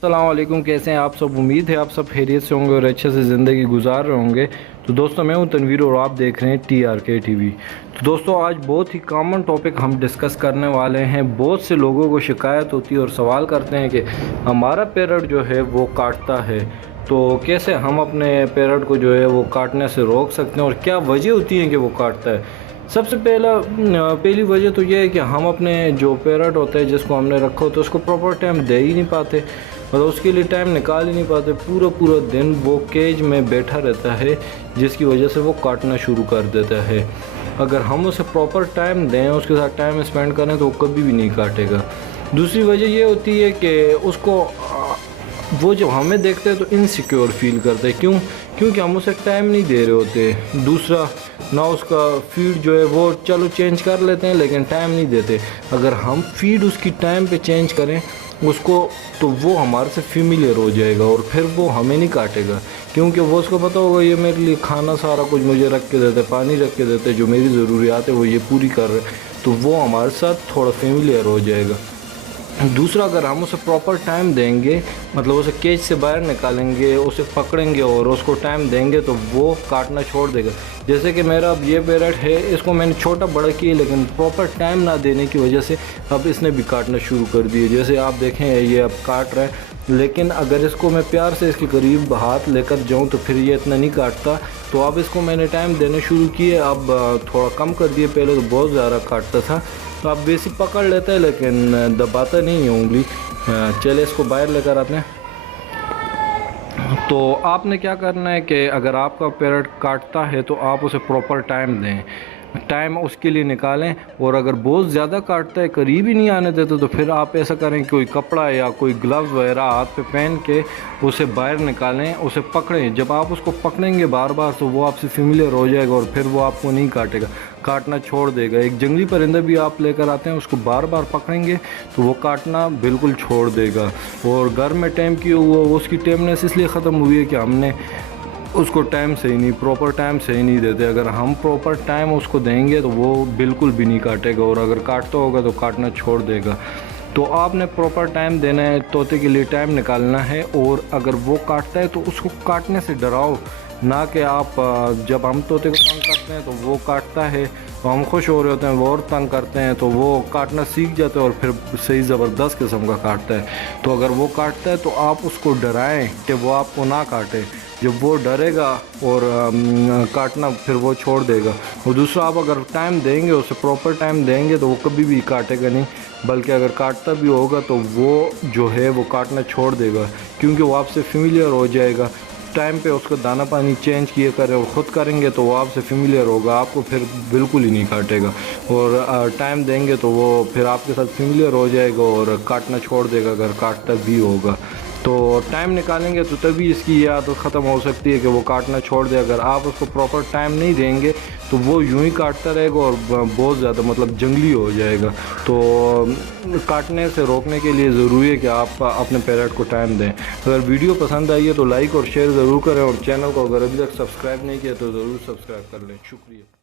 अस्सलाम वालेकुम। कैसे हैं आप सब? उम्मीद है आप सब खैरियत से होंगे और अच्छे से ज़िंदगी गुजार रहे होंगे। तो दोस्तों, मैं हूं तनवीर और आप देख रहे हैं TRK TV। तो दोस्तों, आज बहुत ही कॉमन टॉपिक हम डिस्कस करने वाले हैं। बहुत से लोगों को शिकायत होती है और सवाल करते हैं कि हमारा पैरट जो है वो काटता है, तो कैसे हम अपने पैरट को जो है वो काटने से रोक सकते हैं और क्या वजह होती है कि वो काटता है। सबसे पहली वजह तो ये है कि हम अपने जो पैरट होता है जिसको हमने रखा होता है उसको प्रॉपर टाइम दे ही नहीं पाते, मतलब उसके लिए टाइम निकाल ही नहीं पाते। पूरा पूरा दिन वो केज में बैठा रहता है, जिसकी वजह से वो काटना शुरू कर देता है। अगर हम उसे प्रॉपर टाइम दें, उसके साथ टाइम स्पेंड करें, तो वो कभी भी नहीं काटेगा। दूसरी वजह ये होती है कि उसको वो जब हमें देखते हैं तो इनसिक्योर फील करते हैं। क्योंकि हम उसे टाइम नहीं दे रहे होते। दूसरा, ना उसका फीड जो है वो चलो चेंज कर लेते हैं, लेकिन टाइम नहीं देते। अगर हम फीड उसकी टाइम पे चेंज करें उसको, तो वो हमारे से फेमिलियर हो जाएगा और फिर वो हमें नहीं काटेगा, क्योंकि वो उसको पता होगा ये मेरे लिए खाना सारा कुछ मुझे रख के देते, पानी रख के देते, जो मेरी ज़रूरियात है वो ये पूरी कर रहे, तो वो हमारे साथ थोड़ा फेमिलियर हो जाएगा। दूसरा, अगर हम उसे प्रॉपर टाइम देंगे, मतलब उसे केज से बाहर निकालेंगे, उसे पकड़ेंगे और उसको टाइम देंगे, तो वो काटना छोड़ देगा। जैसे कि मेरा अब ये पैरट है, इसको मैंने छोटा बड़ा किया, लेकिन प्रॉपर टाइम ना देने की वजह से अब इसने भी काटना शुरू कर दिए। जैसे आप देखें ये अब काट रहा है, लेकिन अगर इसको मैं प्यार से इसके करीब हाथ लेकर जाऊं तो फिर ये इतना नहीं काटता। तो अब इसको मैंने टाइम देने शुरू किए, अब थोड़ा कम कर दिए। पहले तो बहुत ज़्यादा काटता था, तो आप बेसिक पकड़ लेता है लेकिन दबाता नहीं है उंगली। चले इसको बाहर लेकर आते हैं। तो आपने क्या करना है कि अगर आपका पैरट काटता है तो आप उसे प्रॉपर टाइम दें, टाइम उसके लिए निकालें। और अगर बहुत ज़्यादा काटता है, करीब ही नहीं आने देते, तो फिर आप ऐसा करें कि कोई कपड़ा या कोई ग्लव्स वगैरह हाथ पे पहन के उसे बाहर निकालें, उसे पकड़ें। जब आप उसको पकड़ेंगे बार बार, तो वो आपसे फेमिलियर हो जाएगा और फिर वो आपको नहीं काटेगा, काटना छोड़ देगा। एक जंगली परिंदा भी आप लेकर आते हैं, उसको बार बार पकड़ेंगे तो वो काटना बिल्कुल छोड़ देगा। और घर में टाइम की वो उसकी टेमनेस इसलिए ख़त्म हुई है कि हमने उसको टाइम से ही नहीं, प्रॉपर टाइम से ही नहीं देते। अगर हम प्रॉपर टाइम उसको देंगे तो वो बिल्कुल भी नहीं काटेगा, और अगर काटता होगा तो काटना छोड़ देगा। तो आपने प्रॉपर टाइम देना है, तोते के लिए टाइम निकालना है। और अगर वो काटता है तो उसको काटने से डराओ, ना कि आप जब हम तोते को तंग करते हैं तो वो काटता है तो हम खुश हो रहे होते हैं, वो और तंग करते हैं तो वो काटना सीख जाता है और फिर सही ज़बरदस्त किस्म का काटता है। तो अगर वो काटता है तो आप उसको डराएं कि वो आपको ना काटे। जब वो डरेगा और काटना फिर वो छोड़ देगा। और दूसरा, आप अगर टाइम देंगे, उसे प्रॉपर टाइम देंगे, तो वो कभी भी काटेगा नहीं, बल्कि अगर काटता भी होगा तो वो जो है वो काटना छोड़ देगा, क्योंकि वो आपसे फेमिलियर हो जाएगा। टाइम पे उसको दाना पानी चेंज किए करें और ख़ुद करेंगे तो वो आपसे फेमिलियर होगा, आपको फिर बिल्कुल ही नहीं काटेगा। और टाइम देंगे तो वो फिर आपके साथ फेमिलियर हो जाएगा और काटना छोड़ देगा अगर काटता भी होगा। तो टाइम निकालेंगे तो तभी इसकी ये आदत ख़त्म हो सकती है कि वो काटना छोड़ दे। अगर आप उसको प्रॉपर टाइम नहीं देंगे तो वो यूं ही काटता रहेगा और बहुत ज़्यादा मतलब जंगली हो जाएगा। तो काटने से रोकने के लिए ज़रूरी है कि आप अपने पैरट को टाइम दें। अगर वीडियो पसंद आई है तो लाइक और शेयर ज़रूर करें, और चैनल को अगर अभी तक सब्सक्राइब नहीं किया तो ज़रूर सब्सक्राइब कर लें। शुक्रिया।